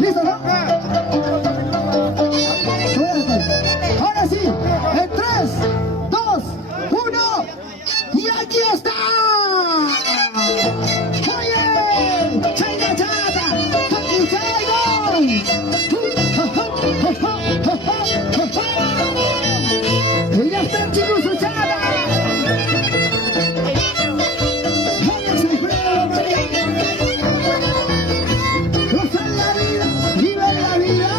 ¿Listo, no? Ahora sí, en 3, 2, 1, y aquí está. Oye, China Chata, Happy China. Y ya está, chicos, su chata. Gozan la vida, viven la vida.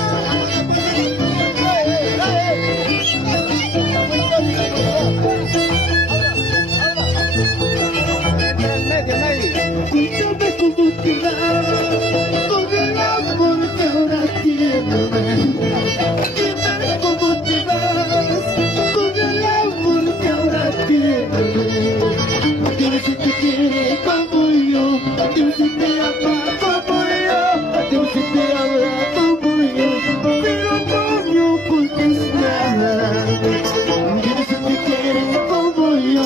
Cuéntame cómo te va con el amor que ahora tienes. Dime cómo te vas con el amor que ahora tienes. Dime si te quiere como yo, dime si te ama como yo, dime si te habla como yo, pero no me ocultes nada. Dime si te quiere como yo,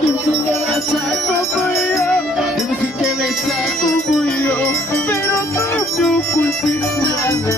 dime si te abraza como yo, dime si te besa como yo, pero no me ocultes nada.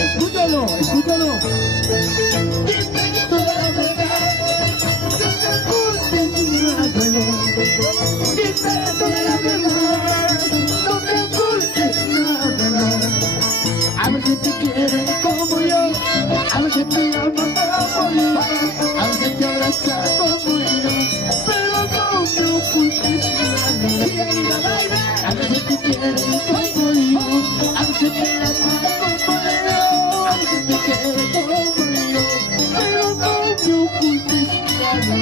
Escúchalo, escúchalo. Dime toda la verdad, no me ocultes nada. Dime toda la verdad, no me ocultes nada. A ver si te quiere como yo, a ver si te ama como yo, a ver si te abraza como yo, pero no me ocultes nada. A ver si te quiere como yo, a ver si te ama como yo. Te quiero como yo, pero no me ocultes nada.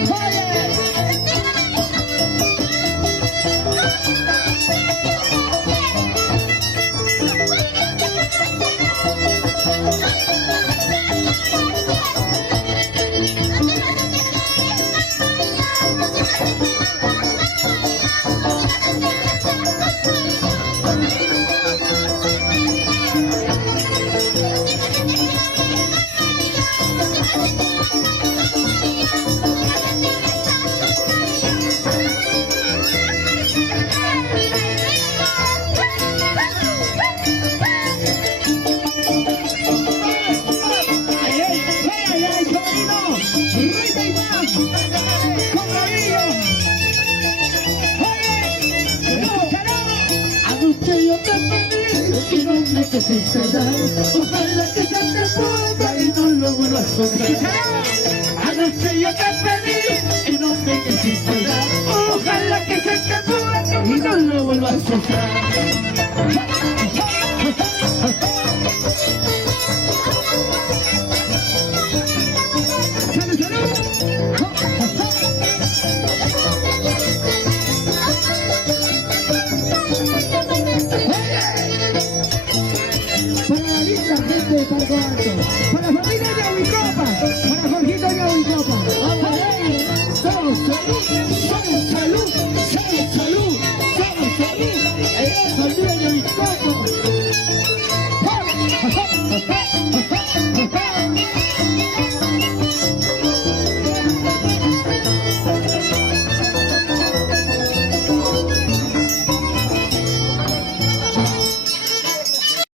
Y no me quisiste dar, ojalá que se te ponga y no lo vuelvas a soltar. Anoche yo te pedí y no me quisiste dar, ojalá que se te ponga y no lo vuelvas a soltar. Para la linda gente de Parco Alto, para la familia de Huicopa.